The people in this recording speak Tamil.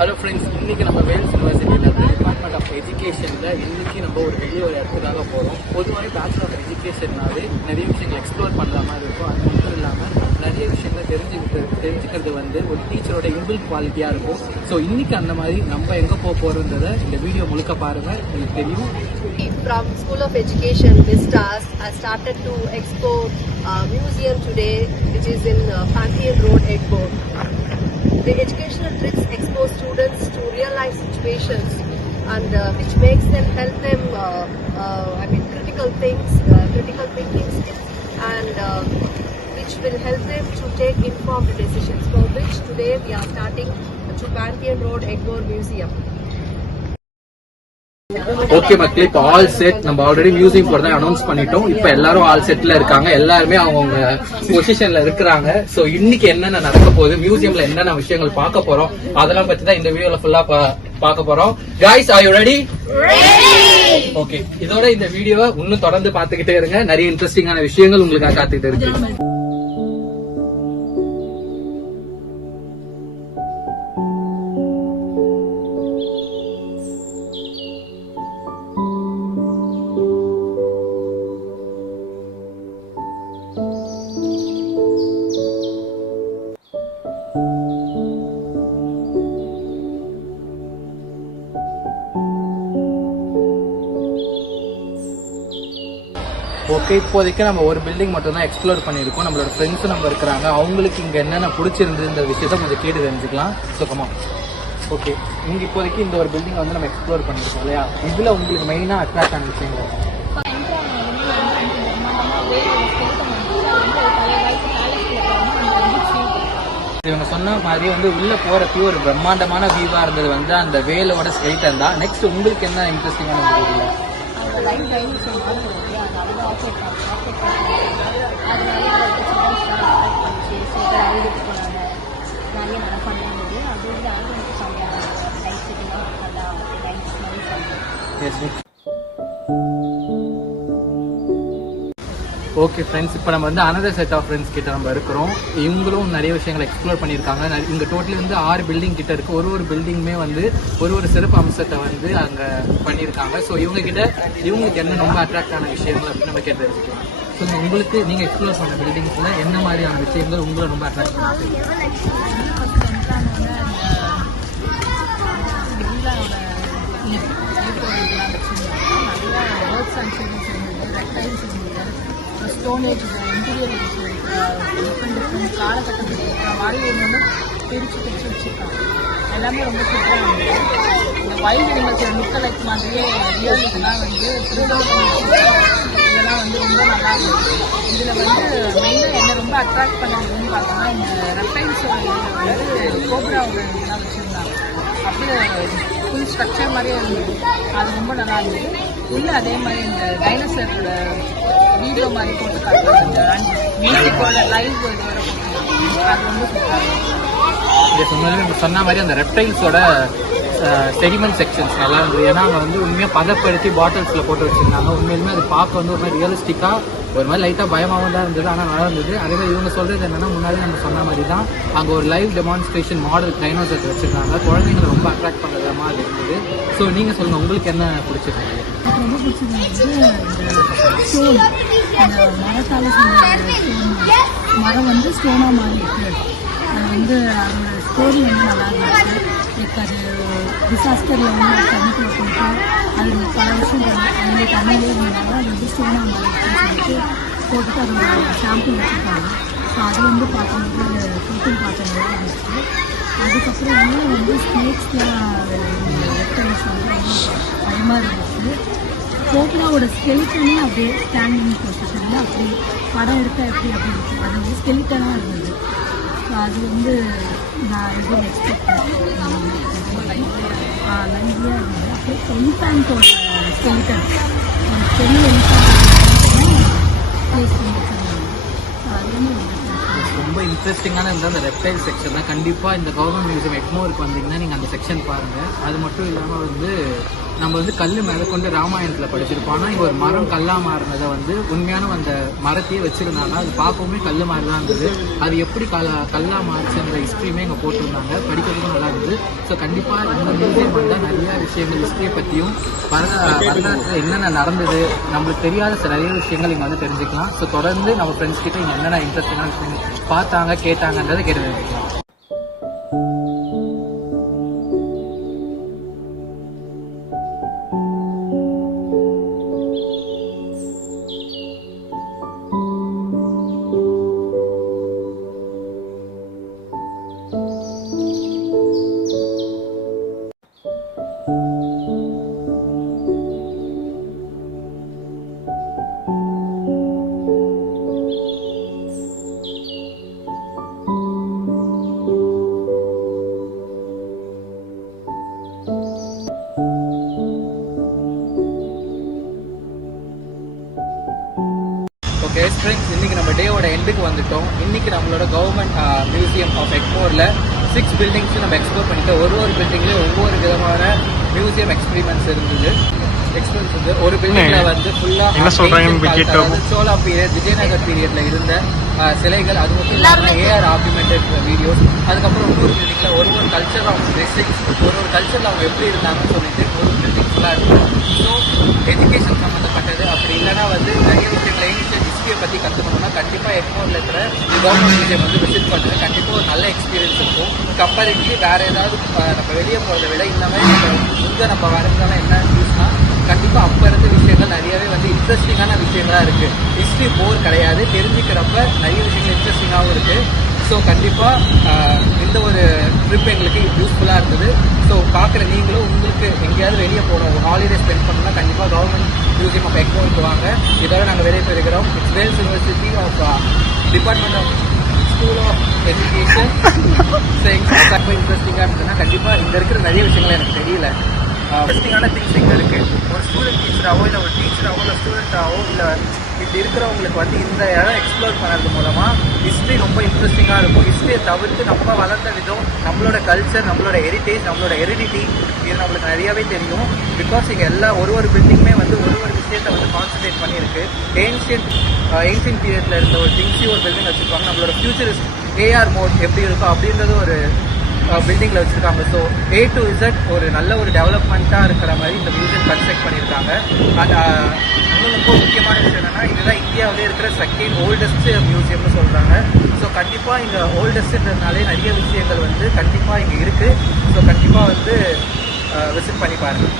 ஹலோ ஃப்ரெண்ட்ஸ், இன்றைக்கி நம்ம வேல்ஸ் யூனிவர்சிட்டியில் டிபார்ட்மெண்ட் ஆஃப் எஜுகேஷனில் இன்றைக்கி நம்ம ஒரு வெளியே ஒரு இடத்துக்காக போகிறோம். பொதுவாக பேச்சுலர் ஆஃப் எஜுகேஷன்னாவே நிறைய விஷயங்கள் எக்ஸ்ப்ளோர் பண்ணுற மாதிரி இருக்கும். அது மட்டும் இல்லாமல் நிறைய விஷயங்கள் தெரிஞ்சுக்கிறது ஒரு டீச்சரோட இன்பில்ட் குவாலிட்டியாக இருக்கும். ஸோ இன்றைக்கி அந்த மாதிரி நம்ம எங்கே போகிறோன்றதை இந்த வீடியோ முழுக்க பாருங்கள், உங்களுக்கு தெரியும். From School of Education, Vistas, I started to explore museum today, which is in Pantheon Road, Eggborough. The educational tricks expose students to real life situations and which makes them help them critical thinking skills and which will help them to take informed decisions, for which today we are starting to Pantheon Road, Eggborough Museum. Okay மக்களே, இப்போ ஆல் செட் நம்ம ஆல்ரெடி மியூசியம் போறதா அனௌன்ஸ் பண்ணிட்டோம். இப்போ எல்லாரும் ஆல் செட்ல இருக்காங்க, எல்லாருமே அவங்க பொசிஷன்ல இருக்கிறாங்க. சோ இன்னைக்கு என்னென்ன நடக்க போகுது, மியூசியம்ல என்னென்ன விஷயங்கள் பார்க்க போறோம், அதெல்லாம் பத்தி தான் இந்த வீடியோல ஃபுல்லா பார்க்க போறோம். guys, are you ready? Okay, இதோட இந்த வீடியோவை இன்னும் தொடர்ந்து பார்த்துக்கிட்டே இருங்க. நிறைய இன்ட்ரெஸ்டிங்கான விஷயங்கள் உங்களுக்கு காத்துக்கிட்டு இருக்கு. ஓகே, இப்போதைக்கு நம்ம ஒரு பில்டிங் மட்டும் தான் எக்ஸ்ப்ளோர் பண்ணியிருக்கோம். நம்மளோட ஃப்ரெண்ட்ஸும் நம்ம இருக்கிறாங்க, அவங்களுக்கு இங்கே என்னென்ன பிடிச்சிருந்ததுன்ற விஷயத்த கொஞ்சம் கேட்டு தெரிஞ்சுக்கலாம். சுகமா ஓகே, இங்கே இப்போதைக்கு இந்த ஒரு பில்டிங் நம்ம எக்ஸ்ப்ளோர் பண்ணியிருக்கோம் இல்லையா? இதில் உங்களுக்கு மெயினாக அட்ராக்ட் ஆன விஷயங்கள் இவங்க சொன்ன மாதிரி உள்ள போறப்ப ஒரு பிரம்மாண்டமான வியூவா இருந்தது அந்த வேலோட ஸ்கெலிட்டன் தான். நெக்ஸ்ட் உங்களுக்கு என்ன இன்ட்ரெஸ்டிங்கான வீடியோ? ஓகே ஃப்ரெண்ட்ஸ், இப்போ நம்ம அனதர் செட் ஆஃப் ஃப்ரெண்ட்ஸ் கிட்ட நம்ம இருக்கிறோம். இவங்களும் நிறைய விஷயங்களை எக்ஸ்ப்ளோர் பண்ணியிருக்காங்க. இங்கே டோட்டலி 6 பில்டிங் கிட்ட இருக்கு. ஒரு பில்டிங்குமே ஒரு சிறப்பு அம்சத்தை அங்கே பண்ணியிருக்காங்க. ஸோ இவங்களுக்கு என்ன ரொம்ப அட்ராக்ட் ஆன விஷயங்கள் அப்படின்னு நம்ம கேட்டு தெரிஞ்சுக்கலாம். ஸோ உங்களுக்கு நீங்கள் எக்ஸ்ப்ளோர் பண்ண பில்டிங்ஸில் என்ன மாதிரியான விஷயங்கள் உங்களை ரொம்ப அட்ராக்ட் பண்ணுது? ஸ்டோன் ஏஜ் இன்டீரியர் டிஃப்ரெண்ட் காலகட்டத்தில் வாழ்வு பிரித்து வச்சுருக்காங்க. எல்லாமே ரொம்ப சூப்பராக இருந்தது. இந்த வைல்ட் அனிமல்ஸ் லுக்கலைக் மாதிரியே ரியலிட்டிலாம் ப்ரிசர்வ் பண்ணி இதெல்லாம் ரொம்ப நல்லா இருந்தது. இதில் மெயினாக என்ன ரொம்ப அட்ராக்ட் பண்ணதுன்னு பார்த்தோம்னா இந்த ரெப்டைல்ஸோட கோப்ராவோட இதெல்லாம் வச்சுருந்தாங்க. அப்படியே ஃபுல் ஸ்ட்ரக்சர் மாதிரியே இருந்தது. அது ரொம்ப நல்லா இருந்தது. உள்ள அதே மாதிரி இந்த டைனோசரோட வீடியோ மாதிரி போட்டு காட்டுறாங்க. மியூசிக்கோட லைவ் இதோட அது ரொம்ப சூப்பராக சொன்ன மாதிரி அந்த ரெப்டைல்ஸோட செடிமெண்ட் செக்ஷன்ஸ் நல்லா இருந்தது. ஏன்னா அங்கே உண்மையாக பதப்படுத்தி பாட்டில்ஸில் போட்டு வச்சுருந்தாங்க. உண்மையிலுமே அது பார்க்க ஒரு மாதிரி ரியலிஸ்டிக்காக ஒரு மாதிரி லைட்டாக பயமாகவும் தான் இருந்தது, ஆனால் நல்லா இருந்தது. அதே மாதிரி இவங்க சொல்கிறது என்னென்னா, முன்னாடி நம்ம சொன்ன மாதிரி தான் அங்கே ஒரு லைவ் டெமான்ஸ்ட்ரேஷன் மாடல் டைனோசர்ஸ் வச்சுருக்காங்க. குழந்தைங்களை ரொம்ப அட்ராக்ட் பண்ணுற மாதிரி இருந்தது. ஸோ நீங்கள் சொல்லுங்கள், உங்களுக்கு என்ன பிடிச்சிருந்தது? ரொம்ப பிடிச்சது ஸ்டோன், அந்த மரத்தால் மரம் ஸ்டோனாக மாதிரி இருக்குது. அது அதோட ஸ்டோரி நல்லா இருந்துச்சு. லைக் அது டிசாஸ்டரில் தண்ணிக்குள்ள போட்டு அது பல விஷயங்கள் அந்த தண்ணியிலே இருந்தனால அது ஸ்டோனாக மாதிரி போட்டுட்டு அதோட ஷாம்பிள் வச்சுருக்காங்க. ஸோ அது பார்க்கும்போது ஃபோட்டோன்னு பார்த்த நல்லா இருந்துச்சு. அதுக்கப்புறம் ஸ்னேக்ஸ்லாம் ரெப்டைல்ஸ் பயமாக இருந்துச்சு. கோப்ராவோட ஸ்கெலிட்டனே அப்படியே ஸ்டாண்டிங் பொசிஷனில் அப்படி படம் எடுத்தால் எப்படி அப்படின்னு அது ஸ்கெலிட்டனாக இருந்தது. ஸோ அது நான் எதுவும் எக்ஸ்பெக்ட் லைவ்லியாக இருந்தது. அப்படியே எலிஃபேண்ட்டோட ஸ்கெலிட்டன், ஒரு பெரிய எலிஃபேண்ட் பிளேஸ் பண்ணி வச்சுருந்தாங்க. ஸோ அதுவுமே ரொம்ப இன்ட்ரெஸ்டிங்கான இருந்தால் அந்த ரெப்டைல் செக்ஷன் தான். கண்டிப்பாக இந்த கவர்மெண்ட் மியூசியம் எக்மோருக்கு வந்தீங்கன்னா நீங்கள் அந்த செக்ஷன் பாருங்கள். அது மட்டும் இல்லாமல் வந்து நம்ம வந்து கல் மேலே கொண்டு ராமாயணத்தில் படிச்சிருப்போம். ஆனால் இங்கே ஒரு மரம் கல்லாக மாறினதை வந்து உண்மையான அந்த மரத்தையே வச்சுருந்தாங்க. அது பார்க்கவுமே கல் மாதிரி தான் இருந்தது. அது எப்படி கல்லாக மாறிச்சுன்ற ஹிஸ்ட்ரியுமே இங்கே போட்டிருந்தாங்க. படிக்கிறதுக்கும் நல்லா இருந்தது. ஸோ கண்டிப்பாக இந்த மியூசியம் வந்தால் நிறையா விஷயங்கள் ஹிஸ்ட்ரியை பற்றியும் வரலாற்றில் என்னென்ன நடந்தது நம்மளுக்கு தெரியாத நிறைய விஷயங்கள் இங்கே வந்து தெரிஞ்சுக்கலாம். ஸோ தொடர்ந்து நம்ம ஃப்ரெண்ட்ஸ் கிட்ட இங்கே என்னென்ன இன்ட்ரெஸ்டிங்கான விஷயங்கள் பார்த்தாங்க கேட்டாங்கன்றதை கேட்டு தெரிஞ்சுக்கலாம். ஓகே ஃப்ரெண்ட்ஸ், இன்னைக்கு நம்ம டேவோட எண்டுக்கு வந்துட்டோம். இன்னைக்கு நம்மளோட கவர்மெண்ட் மியூசியம் ஆஃப் எக்மோரில் 6 பில்டிங்ஸும் நம்ம எக்ஸ்ப்ளோர் பண்ணிட்டு ஒரு பில்டிங்லேயும் ஒவ்வொரு விதமான மியூசியம் எக்ஸ்பெரிமெண்ட்ஸ் இருந்தது. ஒரு பில்டிங்ல வந்து ஃபுல்லா சோழா பீரியட், விஜயநகர் பீரியட்ல இருந்த சிலைகள், அது மட்டும் இல்லாமல் ஏஆர் ஆர்குமெண்டட் வீடியோஸ். அதுக்கப்புறம் ஒவ்வொரு பில்டிங்ல ஒரு கல்ச்சர் ஆஃப் ட்ரெஸ்ஸிங்ஸ், ஒரு கல்ச்சர்ல அவங்க எப்படி இருந்தாங்கன்னு சொல்லிட்டு ஒரு பில்டிங் ஃபுல்லா இருக்கும். ஸோ எஜுகேஷன் சம்மந்தப்பட்டது, அப்படி இல்லைன்னா வந்து நிறைய விஷயங்கள் ஏன்ஷியன்ட் ஹிஸ்ட்ரியை பற்றி கற்றுக்கணும்னா கண்டிப்பாக எக்மோரில் இருக்கிற கவர்மெண்ட் மியூசியம் வந்து விசிட் பண்ணுறது கண்டிப்பாக ஒரு நல்ல எக்ஸ்பீரியன்ஸ் இருக்கும். கம்பேரிட்டிவ்லி வேறு ஏதாவது நம்ம வெளியே போகிறத விட இந்த மாதிரி நம்ம வரைஞ்சாலும் என்ன யூஸ்னா கண்டிப்பாக அப்போ இருந்த விஷயங்கள் நிறையவே வந்து இன்ட்ரெஸ்டிங்கான விஷயங்களாக இருக்குது. ஹிஸ்ட்ரி போர் கிடையாது, தெரிஞ்சுக்கிறப்ப நிறைய விஷயங்கள் இன்ட்ரெஸ்டிங்காகவும் இருக்குது. ஸோ கண்டிப்பாக இந்த ஒரு ட்ரிப் எங்களுக்கு யூஸ்ஃபுல்லாக இருந்தது. ஸோ பார்க்குற நீங்களும் உங்களுக்கு எங்கேயாவது வெளியே போகணும், ஒரு ஹாலிடே ஸ்பெண்ட் பண்ணணும்னா கண்டிப்பாக கவர்மெண்ட் மியூசியம் ஆஃப் எக்மோருக்கு வாங்க. இதோட நாங்கள் வெளியே போயிருக்கிறோம். It's Vels university of department of school of education. So எங்களுக்கு இன்ட்ரெஸ்டிங்காக இருந்ததுன்னா கண்டிப்பாக இங்கே இருக்கிற நிறைய விஷயங்கள் எனக்கு தெரியல. இன்ட்ரெஸ்டிங்கான திங்ஸ் இங்கே இருக்குது. ஒரு ஸ்டூடெண்ட் டீச்சராகவோ இல்லை ஒரு டீச்சராகவோ இல்லை ஸ்டூடெண்ட்டாகவோ இல்லை இப்படி இருக்கிறவங்களுக்கு வந்து இந்த இடம் எக்ஸ்ப்ளோர் பண்ணுறது மூலமாக ஹிஸ்ட்ரி ரொம்ப இன்ட்ரெஸ்டிங்காக இருக்கும். ஹிஸ்ட்ரியை தவிர்த்து நம்ம வளர்ந்த விதம், நம்மளோட கல்ச்சர், நம்மளோட ஹெரிட்டேஜ், நம்மளோட ஹெரிடிட்டி, இது நம்மளுக்கு நிறையாவே தெரியும். பிகாஸ் இங்கே எல்லா ஒரு பில்டிங்குமே வந்து ஒரு விஷயத்தை வந்து கான்சன்ட்ரேட் பண்ணியிருக்கு. ஏன்ஷியன்ட் பீரியடில் இருந்த ஒரு திங்ஸையும் ஒரு பில்டிங் வச்சுருப்பாங்க. நம்மளோட ஃபியூச்சரிஸ்ட் ஏஆர் மோட் எப்படி இருக்கும் அப்படின்றது ஒரு பில்டிங்கில் வச்சுருக்காங்க. ஸோ A to Z ஒரு நல்ல ஒரு டெவலப்மெண்ட்டாக இருக்கிற மாதிரி இந்த மியூசியம் கன்ஸ்ட்ரக்ட் பண்ணியிருக்காங்க. அண்ட் ரொம்ப முக்கியமான விஷயம் என்னென்னா இதுதான் இந்தியாவிலே இருக்கிற செகண்ட் ஓல்டஸ்ட் மியூசியம்னு சொல்கிறாங்க. ஸோ கண்டிப்பாக இங்கே ஓல்டஸ்ட்ன்றதுனாலே நிறைய விஷயங்கள் வந்து கண்டிப்பாக இங்கே இருக்குது. ஸோ கண்டிப்பாக வந்து விசிட் பண்ணி பாருங்கள்.